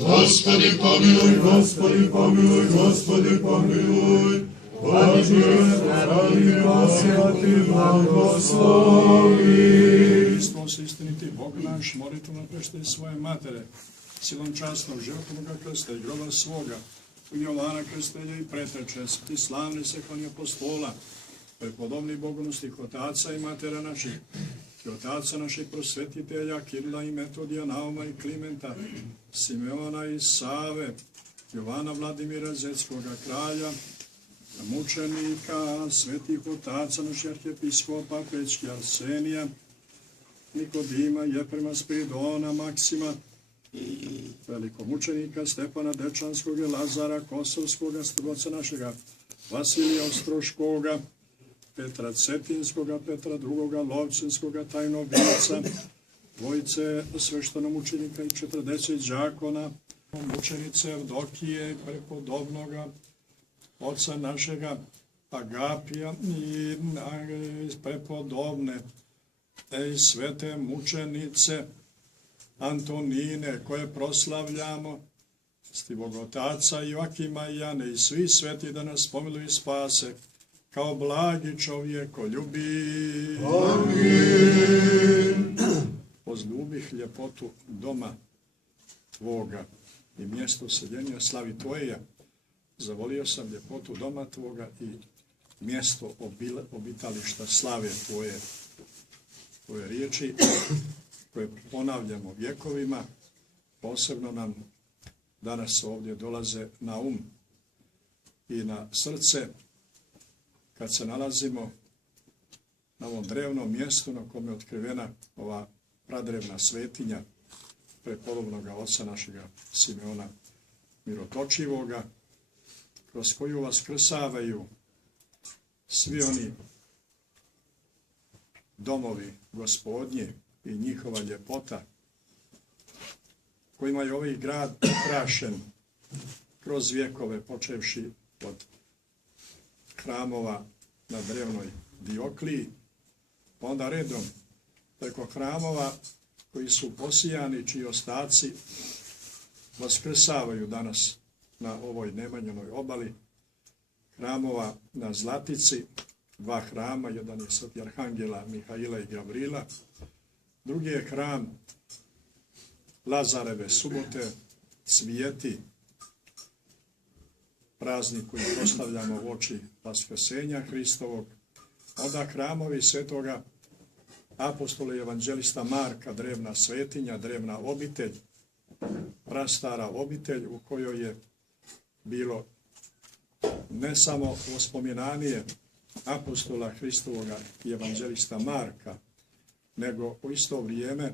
Gospodi pomiluj, Gospodi pomiluj, Gospodi pomiluj. Radi vas, ja ti blagoslovi. Hristos, istiniti Bog naš, molitvom na preštaj svoje matere, silom častnog žrtvenoga krsta i groba svoga, u Jovana Krstelja i preteče, sveti slavni seklani apostola, prepodobni bogonosnih otaca i matera naših, i otaca naših prosvetitelja, Kirila i Metodija, Nauma i Klimenta, Simeona i Save, Jovana Vladimira Zetskoga kralja, mučenika, svetih otaca naših arhijepiskopa, Pećki Arsenija, Nikodima, Jeprema, Spiridona, Maksima, velikomučenika Stepana Dečanskog, Lazara Kosovskoga, oca našega, Vasilija Ostroškoga, Petra Cetinskoga, Petra II. Lovčinskoga, tajnovica, dvojice sveštenomučenika i 40 đakona, mučenice Evdokije, prepodobnoga oca našega Agapija i prepodobne i svete mučenice Antonine, koje proslavljamo, stivog otaca Joakima i Jane i svi sveti da nas pomiluju i spase, kao blagi čovjekoljubi. Amin. Pozljubih ljepotu doma Tvoga i mjesto seljenja slavi Tvoje. Zavolio sam ljepotu doma Tvoga i mjesto obitališta slave Tvoje. Tvoje riječi koje ponavljamo vjekovima, posebno nam danas ovdje dolaze na um i na srce, kad se nalazimo na ovom drevnom mjestu na kome je otkrivena ova pradrevna svetinja prepodobnoga oca našega Simeona Mirotočivoga, kroz koju vaskrsavaju svi oni domovi Gospodnji i njihova ljepota, kojima je ovaj grad ukrašen kroz vjekove, počevši od hramova na drevnoj Diokliji, pa onda redom preko hramova koji su posijani, čiji ostaci vaskrsavaju danas na ovoj Nemanjinoj obali, hramova na Zlatici, 2 hrama, jedan je sveti Arhangela Mihaila i Gavrila, drugi je hram Lazareve subote, Cvijeti, praznik koji proslavljamo u oči Vaskrsenja Hristovog, onda hramovi svetoga apostola i evanđelista Marka, drevna svetinja, drevna obitelj, prastara obitelj u kojoj je bilo ne samo ospominanje apostola Hristovoga i evanđelista Marka, nego u isto vrijeme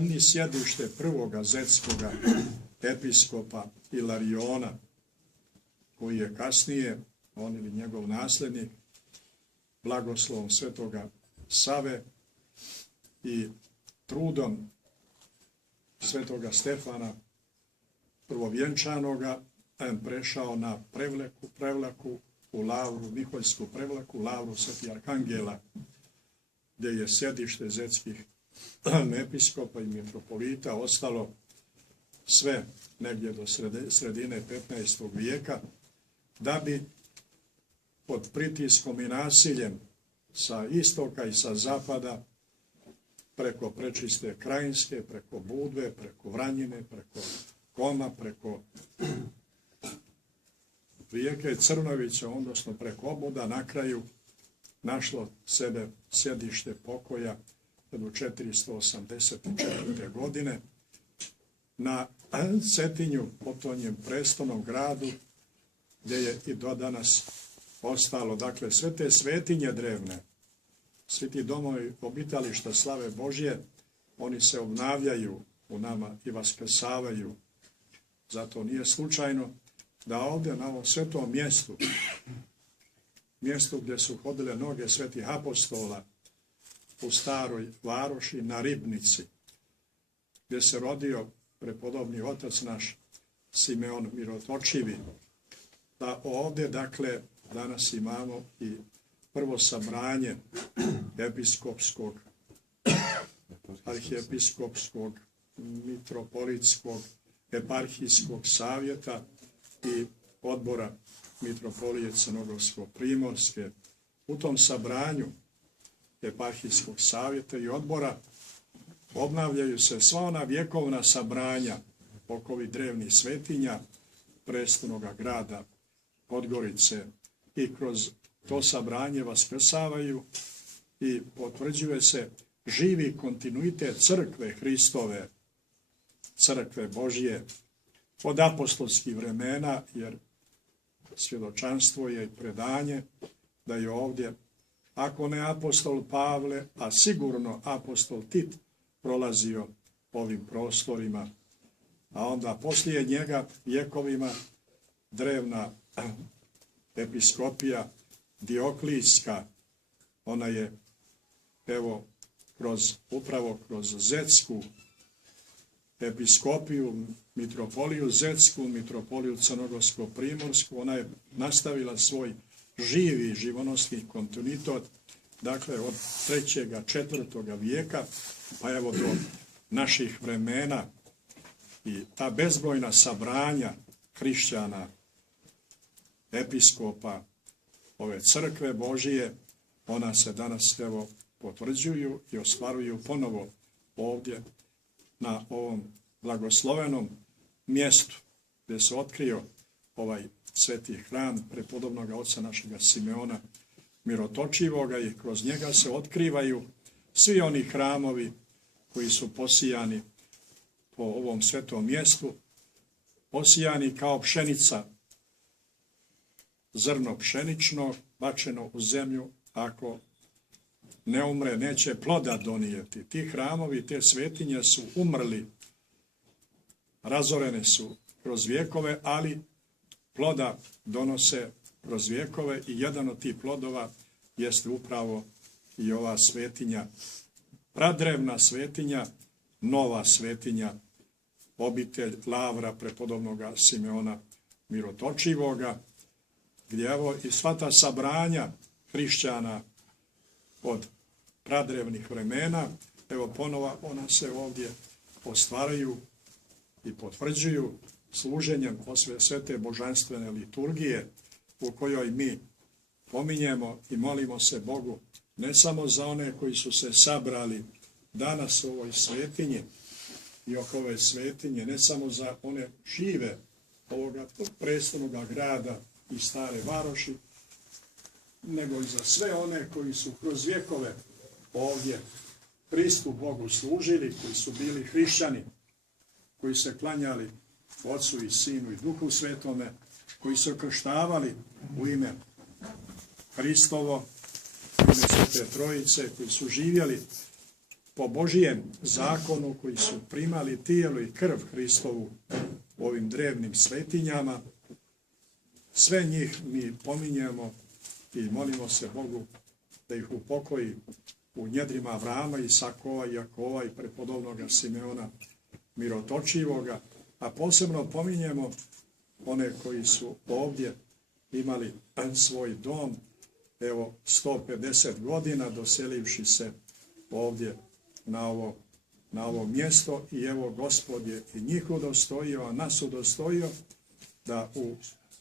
ni sjedište prvoga zetskoga episkopa Ilariona, koji je kasnije, on ili njegov nasljednik, blagoslovom svetoga Save i trudom svetoga Stefana prvovjenčanoga, prešao na prevlaku u Lavru, Miholjsku prevlaku, Lavru sveti Arhangela, gdje je sjedište zetskih episkopa i mitropolita, ostalo sve negdje do sredine 15. vijeka, da bi pod pritiskom i nasiljem sa istoka i sa zapada, preko Prečiste Krajinske, preko Budve, preko Vranjine, preko Koma, preko rijeke Crnovića, odnosno preko Obuda, na kraju našlo sebe sjedište pokoja 1484. godine na Cetinju, potonjem prestolnom gradu, gdje je i do danas ostalo. Dakle, sve te svetinje drevne, svi ti domovi obitališta slave Božje, oni se obnavljaju u nama i vaskrsavaju. Zato nije slučajno da ovdje na ovom svetom mjestu gdje su hodile noge svetih apostola, u staroj varoši na Ribnici, gdje se rodio prepodobni otac naš Simeon Mirotočivi, da ovdje, dakle, danas imamo i prvo sabranje episkopskog, arhijepiskopskog, mitropolitskog, eparhijskog savjeta i odbora mitropolije Crnogorsko-primorske. U tom sabranju eparhijskog savjeta i odbora obnavljaju se sva ona vjekovna sabranja oko ovih drevnih svetinja prestolnoga grada Podgorice i kroz to sabranje vaskrsavaju i potvrđuje se živi kontinuitet crkve Hristove, crkve Božje od apostolskih vremena, jer svjedočanstvo je i predanje da je ovdje, ako ne apostol Pavle, a sigurno apostol Tit prolazio ovim prostorima, a onda poslije njega vjekovima drevna episkopija Dioklijska, ona je evo upravo kroz Zetsku episkopiju, mitropoliju Zetsku, mitropoliju Crnogorsko-primorsku, ona je nastavila svoj živi živonosni kontinuitet, dakle od 3. 4. vijeka pa evo do naših vremena, i ta bezbrojna sabranja hrišćana, episkopa ove crkve Božije, ona se danas evo potvrđuju i ostvaruju ponovo ovdje na ovom blagoslovenom mjestu gdje se otkrio ovaj sveti hram prepodobnog oca našega Simeona Mirotočivoga, i kroz njega se otkrivaju svi oni hramovi koji su posijani po ovom svetom mjestu, posijani kao pšenica, zrno pšenično bačeno u zemlju, ako ne umre, neće ploda donijeti. Ti hramovi, te svetinje su umrli, razorene su kroz vjekove, ali ploda donose kroz vjekove, i jedan od tih plodova jeste upravo i ova svetinja, pradrevna svetinja, nova svetinja, obitelj Lavra prepodobnoga Simeona Mirotočivoga, gdje evo i sva ta sabranja hrišćana od pradrevnih vremena, evo ponova ona se ovdje ostvaraju i potvrđuju služenjem svete božanstvene liturgije, u kojoj mi pominjemo i molimo se Bogu ne samo za one koji su se sabrali danas u ovoj svetinji i oko ove svetinje, ne samo za one žive ovoga prestolnoga grada i stare varoši, nego i za sve one koji su kroz vjekove ovdje Hristu Bogu služili, koji su bili hrišćani, koji se klanjali Otcu i Sinu i Duhu Svetome, koji su krštavali u ime Hristovo, u ime Svete Trojice, koji su živjeli po Božijem zakonu, koji su primali tijelo i krv Hristovu u ovim drevnim svetinjama. Sve njih mi pominjemo i molimo se Bogu da ih upokoji u njedrima Avrama, Isakova, Jakova i prepodobnoga Simeona Mirotočivoga, a posebno pominjemo one koji su ovdje imali svoj dom, evo 150 godina doselivši se ovdje na ovo mjesto, i evo Gospod je i njih udostojio, a nas udostojio da u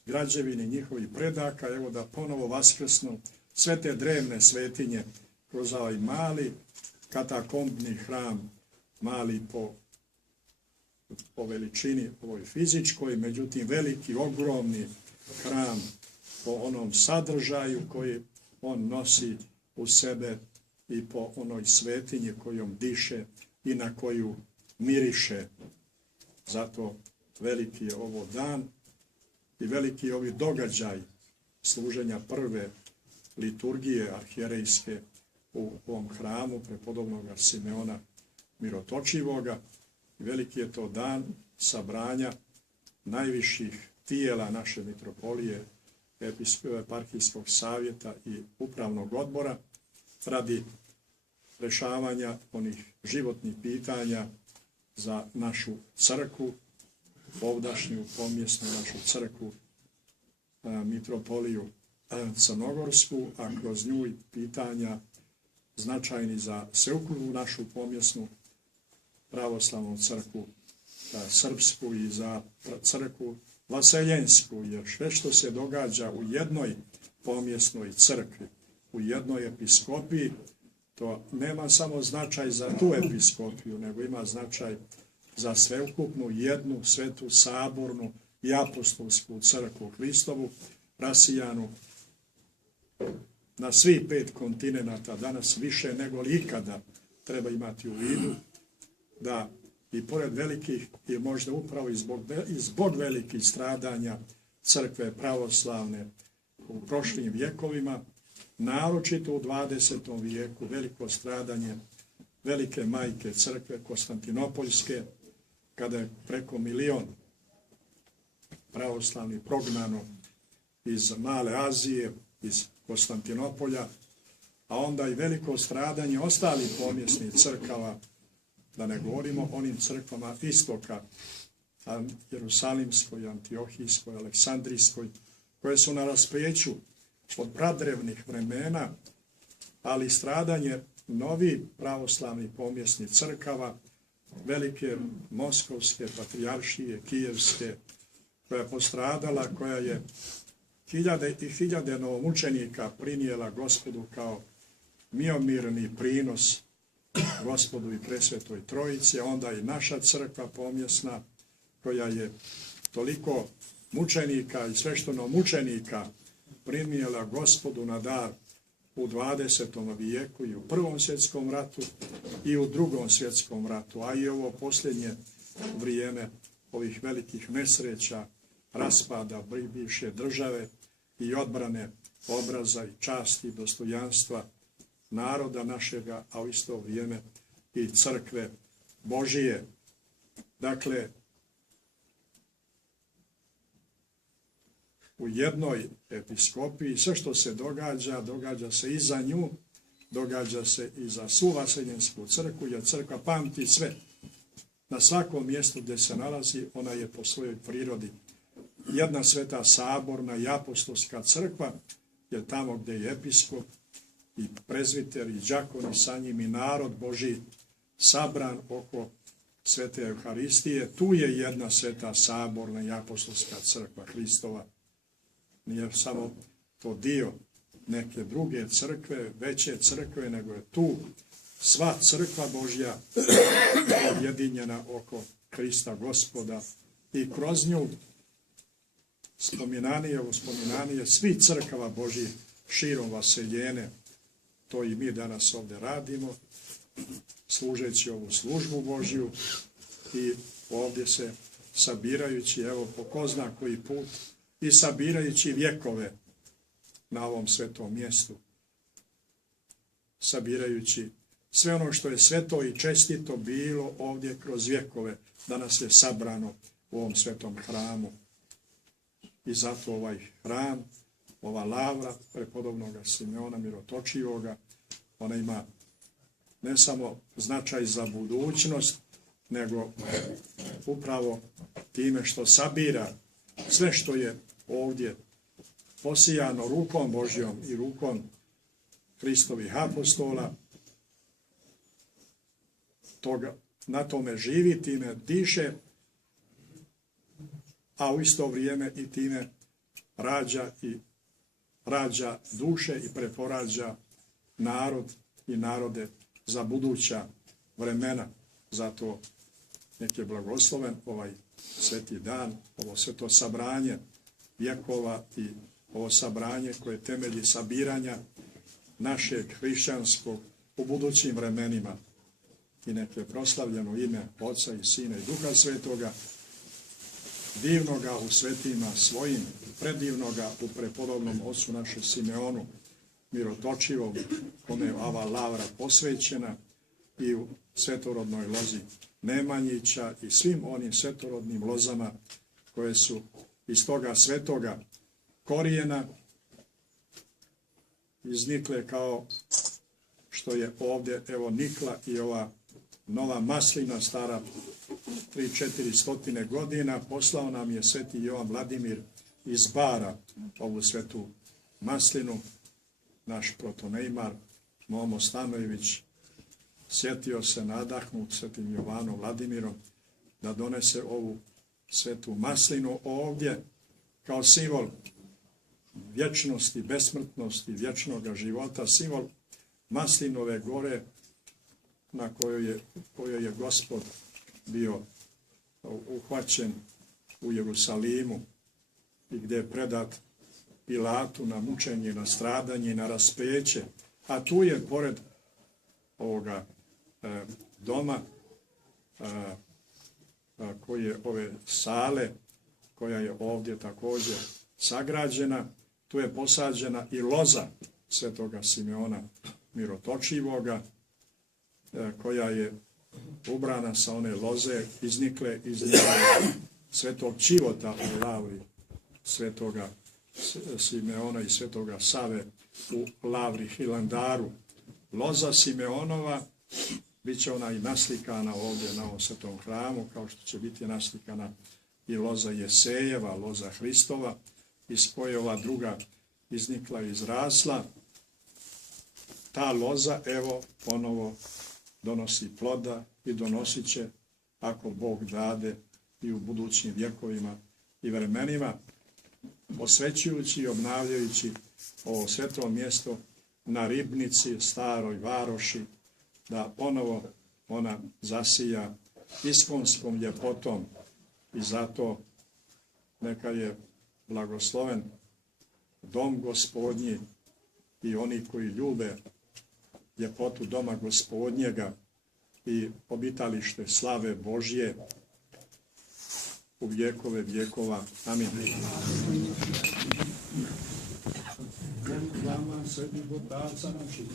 građevini njihovih predaka, evo da ponovo vaskrsnu sve te drevne svetinje kroz ovaj mali katakombni hram, mali po veličini ovoj fizičkoj, međutim veliki, ogromni hram po onom sadržaju koji on nosi u sebe i po onoj svetinji kojom diše i na koju miriše. Zato veliki je ovo dan i veliki je ovi događaj služenja prve liturgije arhijerejske u ovom hramu prepodobnoga Simeona Mirotočivoga. I veliki je to dan sabranja najviših tijela naše mitropolije, eparhijskog savjeta i upravnog odbora radi rješavanja onih životnih pitanja za našu crkvu, ovdašnju pomjesnu našu crkvu, mitropoliju Crnogorsku, a kroz nju i pitanja značajni za sveukupnu našu pomjesnu pravoslavnu crkvu srpsku i za crkvu vaseljensku, jer sve što se događa u jednoj pomjesnoj crkvi, u jednoj episkopiji, to nema samo značaj za tu episkopiju, nego ima značaj za sveukupnu jednu svetu sabornu i apostolsku crkvu Hristovu, rasijanu na svih 5 kontinenata, danas više nego li ikada. Treba imati u vidu da i pored velikih, i možda upravo i zbog velikih stradanja crkve pravoslavne u prošlim vjekovima, naročito u 20. vijeku, veliko stradanje velike majke crkve Konstantinopoljske, kada je preko 1 milion pravoslavnih prognano iz Male Azije, iz Konstantinopolja, a onda i veliko stradanje ostalih pomjesnih crkava, da ne govorimo o onim crkvama istoka, Jerusalimskoj, Antiohijskoj, Aleksandrijskoj, koje su na raspeću od pradrevnih vremena, ali stradanje novih pravoslavnih pomjesnih crkava, velike Moskovske, Patrijaršije, Kijevske, koja je postradala, koja je hiljade i hiljade novomučenika prinijela Gospodu kao miomirni prinos Gospodu i Presvetoj Trojici, a onda i naša crkva pomjesna, koja je toliko mučenika i sveštenomučenika primijela Gospodu na dar u 20. vijeku i u Prvom svjetskom ratu i u Drugom svjetskom ratu, a i ovo posljednje vrijeme ovih velikih nesreća, raspada bivše države i odbrane obraza i časti i dostojanstva naroda našega, a u isto vrijeme i crkve Božije. Dakle, u jednoj episkopiji sve što se događa, događa se i za nju, događa se i za svu vaseljensku crkvu, jer crkva pamti sve. Na svakom mjestu gdje se nalazi, ona je po svojoj prirodi jedna sveta saborna i apostolska crkva, jer tamo gdje je episkop i prezviter i đakoni sa njim i narod Božji sabran oko svete Euharistije, tu je jedna sveta saborna i apostolska crkva Hristova. Nije samo to dio neke druge crkve, veće crkve, nego je tu sva crkva Božja objedinjena oko Krista Gospoda i kroz nju spominanije svih crkava Božjih širom vaseljene. To i mi danas ovdje radimo, služeći ovu službu Božju i ovdje se sabirajući, evo po ko zna koji put, i sabirajući vjekove na ovom svetom mjestu, sabirajući sve ono što je sveto i čestito bilo ovdje kroz vjekove, danas je sabrano u ovom svetom hramu. I zato ovaj hram, ova lavra prepodobnog Simeona Mirotočivoga, ona ima ne samo značaj za budućnost, nego upravo time što sabira sve što je ovdje posijano rukom Božjom i rukom Hristovih apostola, na tome živi, time diše, a u isto vrijeme i time rađa duše i preporađa narod i narode za buduća vremena. Zato nek je blagosloven ovaj sveti dan, ovo sveto sabranje vjekova i ovo sabranje koje temelji sabiranja našeg hrišćanskog u budućim vremenima. I nek je proslavljeno ime Otca i Sina i Duha Svetoga, divnoga u svetima svojim, predivnoga u prepodobnom ocu naše Simeonu Mirotočivom, kome je ova lavra posvećena, i u svetorodnoj lozi Nemanjića i svim onim svetorodnim lozama koje su iz toga svetoga korijena iznikle, kao što je ovdje evo nikla i ova nova maslina stara 300-400 godina. Poslao nam je sveti Jovan Vladimir iz Bara ovu svetu maslinu. Naš protonejmar Momo Stanojević sjetio se nadahnut svetim Jovanom Vladimirom da donese ovu svetu maslinu ovdje kao simbol vječnosti, besmrtnosti, vječnog života, simbol Maslinove gore na kojoj je Gospod bio uhvaćen u Jerusalimu i gdje je predat Pilatu na mučenje, na stradanje, na raspeće. A tu je pored ovoga doma ove sale koja je ovdje također sagrađena, tu je posađena i loza svetoga Simeona Mirotočivoga, koja je ubrana sa one loze iznikle iz svetog Čivota u Lavri svetoga Simeona i svetoga Save u Lavri Hilandaru. Loza Simeonova bit će ona i naslikana ovdje na ovom svetom hramu, kao što će biti naslikana i loza Jesejeva, loza Hristova, iz koje ova druga iznikla i izrasla. Ta loza, evo, ponovo donosi ploda i donosit će, ako Bog dade, i u budućim vjekovima i vremenima, osvećujući i obnavljajući ovo sveto mjesto na Ribnici, staroj varoši, da ponovo ona zasija iskonskom ljepotom i zato neka je blagosloven dom Gospodnji i oni koji ljube ljepotu doma Gospodnjega i obitalište slave Božje u vjekove vjekova. Amin. Vama, Svetih Otaca naših.